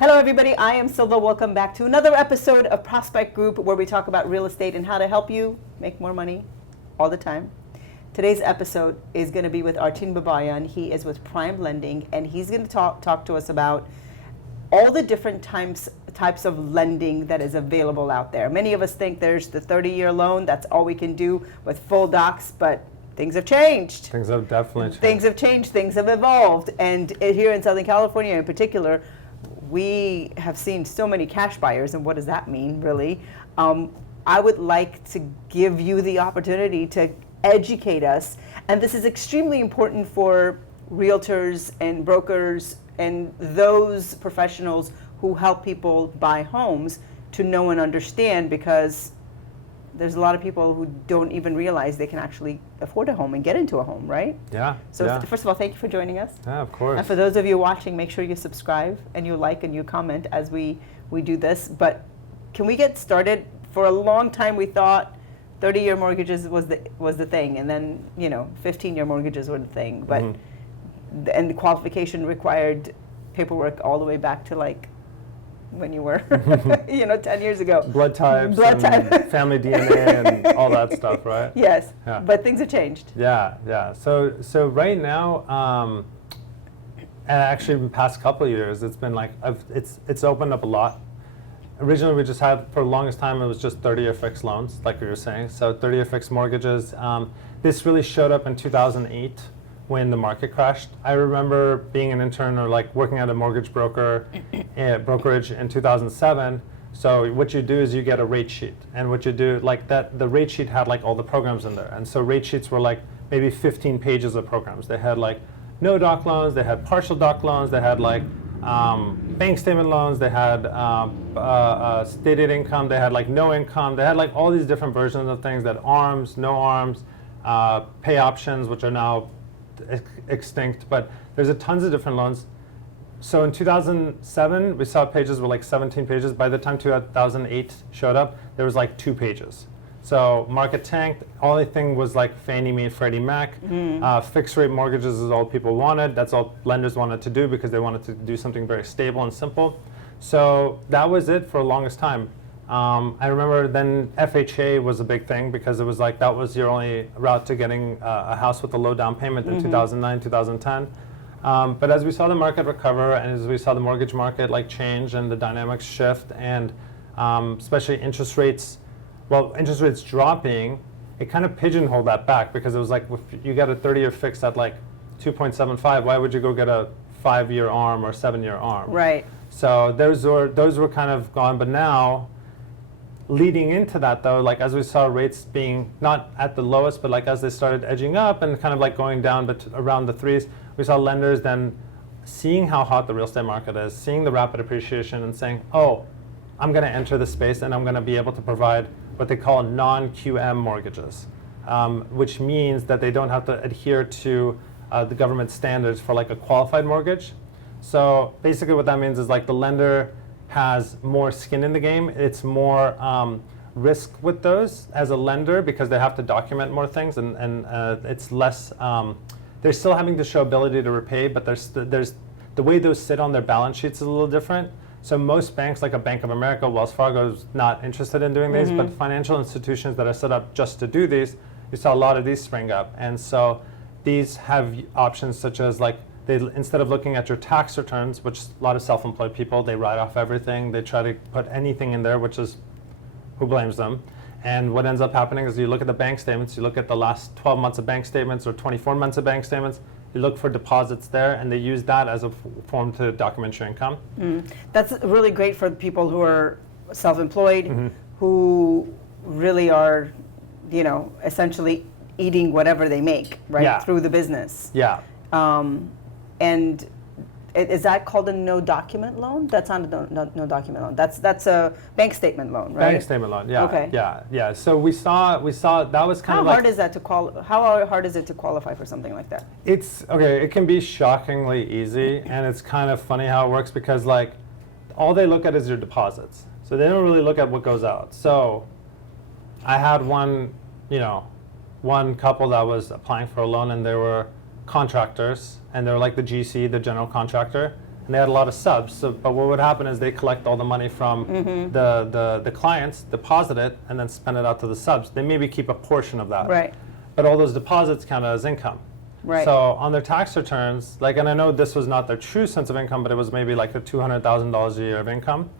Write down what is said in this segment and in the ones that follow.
Hello everybody, I am Silva. Welcome back to another episode of Prospect Group where we talk about real estate and how to help you make more money all the time. Today's episode is going to be with Artin Babayan. He is with Prime Lending and he's going to talk to us about all the different types of lending that is available out there. Many of us think there's the 30-year loan, that's all we can do with full docs, but things have changed. Things have definitely changed. Things have changed, things have evolved, and here in Southern California in particular, we have seen so many cash buyers, and what does that mean, really? I would like to give you the opportunity to educate us, and this is extremely important for realtors and brokers and those professionals who help people buy homes to know and understand, because there's a lot of people who don't even realize they can actually afford a home and get into a home, right? Yeah. So first of all, thank you for joining us. Yeah, of course. And for those of you watching, make sure you subscribe and you like and you comment as we do this. But can we get started? For a long time we thought 30-year mortgages was the thing, and then 15-year mortgages were the thing. But and the qualification required paperwork all the way back to like when you were 10 years ago. Blood types, family DNA and all that stuff, right? Yes, yeah. But things have changed. Yeah. So right now, and actually in the past couple of years, it's been like, it's opened up a lot. Originally we just had, for the longest time, it was just 30-year fixed loans, like we were saying. So 30-year fixed mortgages. This really showed up in 2008 when the market crashed. I remember being an intern or like working at a mortgage brokerage in 2007. So what you do is you get a rate sheet, and what you do, like that, the rate sheet had like all the programs in there. And so rate sheets were like maybe 15 pages of programs. They had like no doc loans, they had partial doc loans, they had like bank statement loans, they had stated income, they had like no income, they had like all these different versions of things, that arms, no arms, pay options, which are now extinct, but there's tons of different loans. So in 2007, we saw pages were like 17 pages. By the time 2008 showed up, there was like 2 pages. So market tanked. Only thing was like Fannie Mae and Freddie Mac. Fixed rate mortgages is all people wanted. That's all lenders wanted to do because they wanted to do something very stable and simple. So that was it for the longest time. I remember then FHA was a big thing because it was like that was your only route to getting a house with a low down payment in 2009, 2010. But as we saw the market recover and as we saw the mortgage market like change and the dynamics shift, and especially interest rates dropping, it kind of pigeonholed that back, because it was like if you get a 30-year fix at like 2.75, why would you go get a 5-year ARM or 7-year ARM? Right. So those were kind of gone, but now, leading into that though, like as we saw rates being not at the lowest, but like as they started edging up and kind of like going down but around the 3s, we saw lenders then seeing how hot the real estate market is, seeing the rapid appreciation and saying, oh, I'm going to enter the space and I'm going to be able to provide what they call non-QM mortgages, which means that they don't have to adhere to the government standards for like a qualified mortgage. So basically what that means is like the lender has more skin in the game. It's more risk with those as a lender because they have to document more things, and it's less, they're still having to show ability to repay, but there's the way those sit on their balance sheets is a little different. So most banks, like a Bank of America, Wells Fargo, is not interested in doing these, but financial institutions that are set up just to do these, you saw a lot of these spring up. And so these have options such as like, instead of looking at your tax returns, which a lot of self-employed people, they write off everything. They try to put anything in there, which is, who blames them? And what ends up happening is you look at the bank statements, you look at the last 12 months of bank statements or 24 months of bank statements, you look for deposits there, and they use that as a form to document your income. That's really great for people who are self-employed, who really are, essentially eating whatever they make, right, through the business. Yeah. And is that called a no document loan? That's not a no document loan. That's a bank statement loan, right? Bank statement loan. Yeah. Okay. Yeah. So we saw that was kind of like. How hard is that to How hard is it to qualify for something like that? It's okay. It can be shockingly easy, and it's kind of funny how it works because like, all they look at is your deposits. So they don't really look at what goes out. So, I had one couple that was applying for a loan, and they were contractors, and they were like the GC, the general contractor, and they had a lot of subs. So, but what would happen is they collect all the money from the clients, deposit it, and then spend it out to the subs. They maybe keep a portion of that. Right. But all those deposits count as income. Right. So on their tax returns, like, and I know this was not their true sense of income, but it was maybe like a $200,000 a year of income.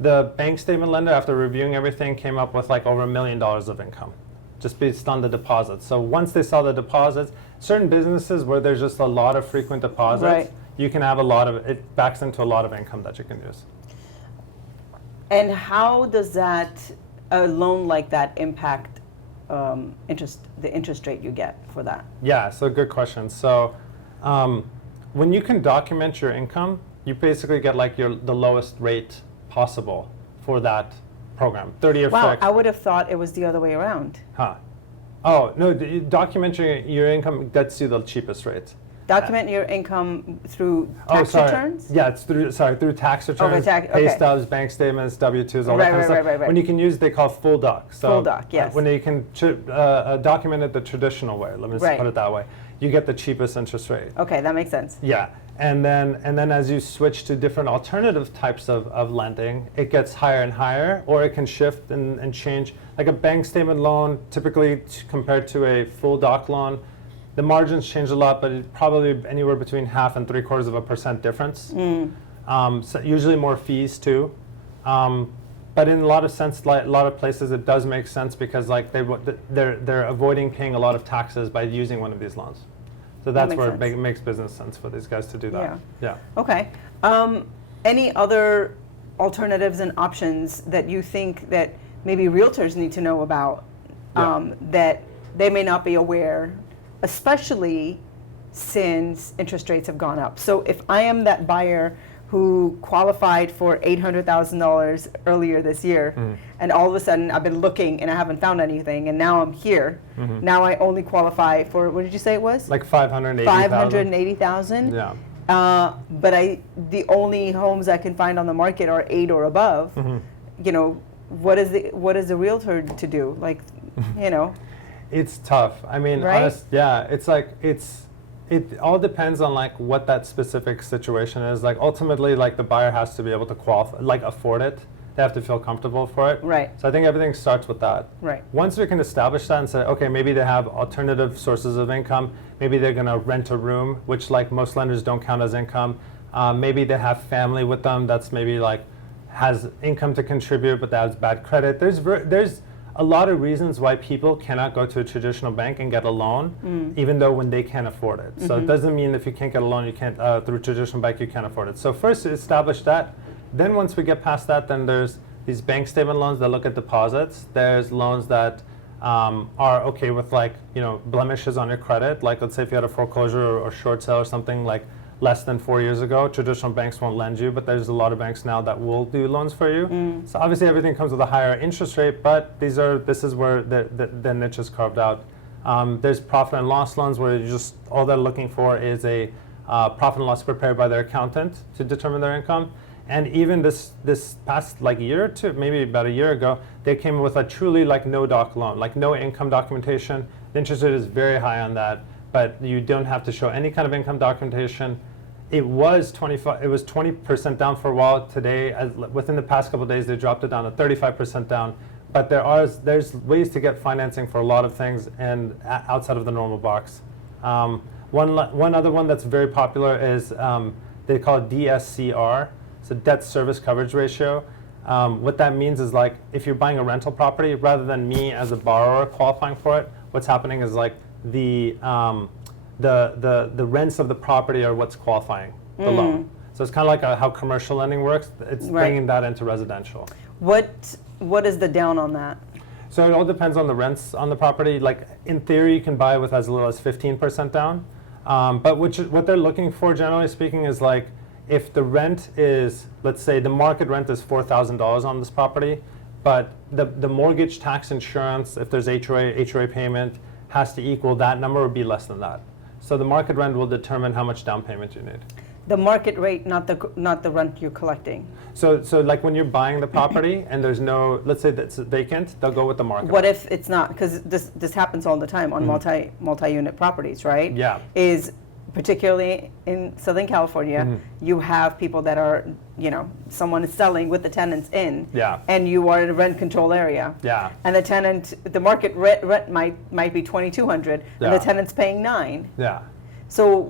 The bank statement lender, after reviewing everything, came up with like over $1 million of income, just based on the deposits. So once they saw the deposits, certain businesses where there's just a lot of frequent deposits, Right. you can have a lot of, it backs into a lot of income that you can use. And how does a loan like that impact the interest rate you get for that? Yeah, so good question. So when you can document your income, you basically get like the lowest rate possible for that program, 30-year Wow, fixed. I would have thought it was the other way around. Huh. Oh, no, documenting your income gets you the cheapest rates. Document your income through tax returns? Yeah, it's through tax returns, okay. pay stubs, bank statements, W-2s, all Right, that kind of stuff. right. When you can use, they call full doc. So Full doc, yes. When you can document it the traditional way, let me just Right. put it that way, you get the cheapest interest rate. Okay, that makes sense. Yeah, and then as you switch to different alternative types of lending, it gets higher and higher, or it can shift and change. Like a bank statement loan, typically compared to a full doc loan, the margins change a lot, but it's probably anywhere between 0.5% and 0.75% difference. So usually more fees too. But in a lot of places, it does make sense because like they're avoiding paying a lot of taxes by using one of these loans. So that's makes where sense. it makes business sense for these guys to do that. Yeah. Okay. Any other alternatives and options that you think that maybe realtors need to know about that they may not be aware, especially since interest rates have gone up? So if I am that buyer who qualified for $800,000 earlier this year, and all of a sudden I've been looking and I haven't found anything, and now I'm here. Now I only qualify for, what did you say it was? Like 580,000. 580,000. Yeah. But the only homes I can find on the market are 8 or above. You know, what is the realtor to do? Like, you know. It's tough. I mean, Right? It all depends on like what that specific situation is. Like ultimately, like the buyer has to be able to qualify, like afford it. They have to feel comfortable for it. Right. So I think everything starts with that. Right. Once we can establish that and say, okay, maybe they have alternative sources of income. Maybe they're going to rent a room, which like most lenders don't count as income. Maybe they have family with them that's maybe like has income to contribute, but that has bad credit. There's a lot of reasons why people cannot go to a traditional bank and get a loan, even though when they can't afford it. So it doesn't mean if you can't get a loan, you can't through a traditional bank, you can't afford it. So first establish that. Then once we get past that, then there's these bank statement loans that look at deposits. There's loans that are okay with like, you know, blemishes on your credit. Like let's say if you had a foreclosure or short sale or something like less than 4 years ago, traditional banks won't lend you, but there's a lot of banks now that will do loans for you. So obviously everything comes with a higher interest rate, but this is where the niche is carved out. There's profit and loss loans where you just all they're looking for is a profit and loss prepared by their accountant to determine their income. And even this past like year or two, maybe about a year ago, they came with a truly like no doc loan, like no income documentation. The interest rate is very high on that, but you don't have to show any kind of income documentation. It was 20% down for a while. Today, within the past couple of days, they dropped it down to 35% down. But there's ways to get financing for a lot of things and outside of the normal box. One other one that's very popular is they call it DSCR, so debt service coverage ratio. What that means is like if you're buying a rental property, rather than me as a borrower qualifying for it, what's happening is like the rents of the property are what's qualifying the loan. So it's kind of like how commercial lending works. It's bringing that into residential. What is the down on that? So it all depends on the rents on the property. Like in theory, you can buy with as little as 15% down. But what they're looking for, generally speaking, is like if the rent is, let's say the market rent is $4,000 on this property, but the mortgage, tax, insurance, if there's HOA payment, has to equal that number or be less than that. So the market rent will determine how much down payment you need. The market rate, not the rent you're collecting. So like when you're buying the property and there's no, let's say that's vacant, they'll go with the market What rent. if it's not? Because this happens all the time on multi-unit properties, right? Yeah. Is particularly in Southern California, you have people that are, someone is selling with the tenants in, Yeah. and you are in a rent control area. Yeah. And the market rent might be $2,200, and the Yeah. tenant's paying $9. Yeah. So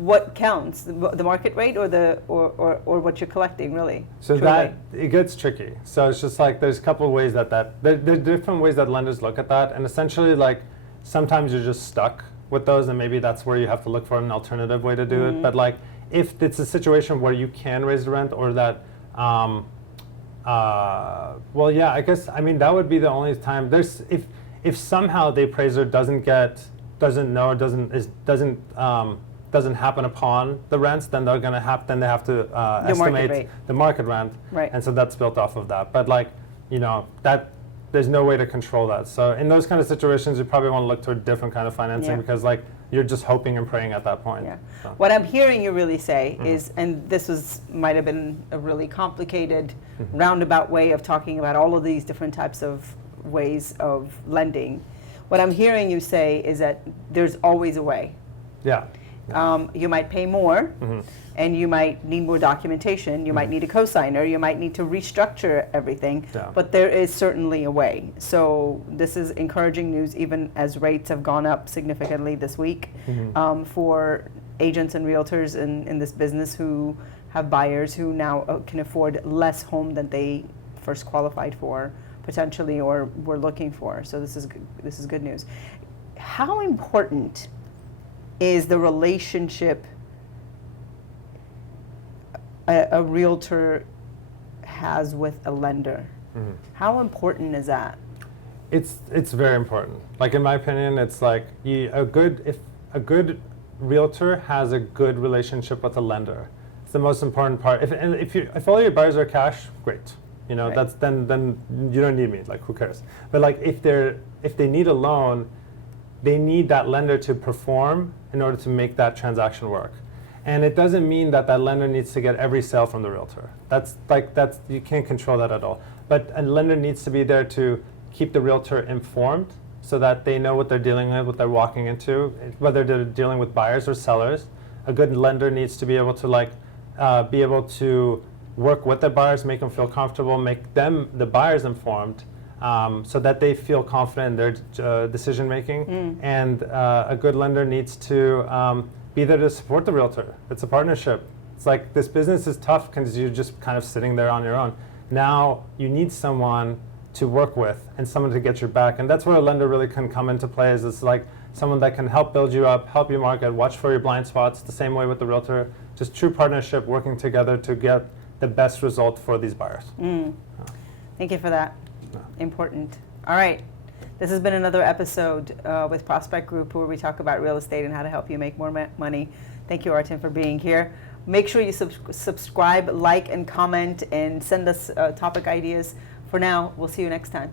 what counts, the market rate or what you're collecting, really? So Truly. that it gets tricky. So it's just like there's a couple of ways there's different ways that lenders look at that, and essentially like sometimes you're just stuck with those, and maybe that's where you have to look for an alternative way to do it. But like if it's a situation where you can raise the rent, or that well, yeah, I guess, I mean, that would be the only time. There's if somehow the appraiser doesn't happen upon the rents, then they have to estimate the market rent, Right. and so that's built off of that. But like, that there's no way to control that. So in those kind of situations, you probably want to look toward different kind of financing, Yeah. because like you're just hoping and praying at that point. Yeah. So. What I'm hearing you really say is, and this might have been a really complicated, roundabout way of talking about all of these different types of ways of lending. What I'm hearing you say is that there's always a way. Yeah. You might pay more, and you might need more documentation. You might need a cosigner. You might need to restructure everything. Yeah. But there is certainly a way. So this is encouraging news, even as rates have gone up significantly this week for agents and realtors in this business who have buyers who now can afford less home than they first qualified for, potentially, or were looking for. So this is good news. How important is the relationship a realtor has with a lender? How important is that? It's very important. Like in my opinion, it's like if a good realtor has a good relationship with a lender, it's the most important part. If all your buyers are cash, great. Right. That's then you don't need me. Like, who cares? But like if they need a loan, they need that lender to perform in order to make that transaction work. And it doesn't mean that lender needs to get every sale from the realtor. That's you can't control that at all. But a lender needs to be there to keep the realtor informed, so that they know what they're dealing with, what they're walking into, whether they're dealing with buyers or sellers. A good lender needs to be able to work with the buyers, make them feel comfortable, make the buyers informed, so that they feel confident in their decision making. And a good lender needs to be there to support the realtor. It's a partnership. It's like, this business is tough because you're just kind of sitting there on your own. Now you need someone to work with and someone to get your back, and that's where a lender really can come into play. Is it's like someone that can help build you up, help you market, watch for your blind spots. The same way with the realtor, just true partnership, working together to get the best result for these buyers. Thank you for that. Important. All right. This has been another episode with Prospect Group, where we talk about real estate and how to help you make more money. Thank you, Artin, for being here. Make sure you subscribe, like, and comment, and send us topic ideas. For now, we'll see you next time.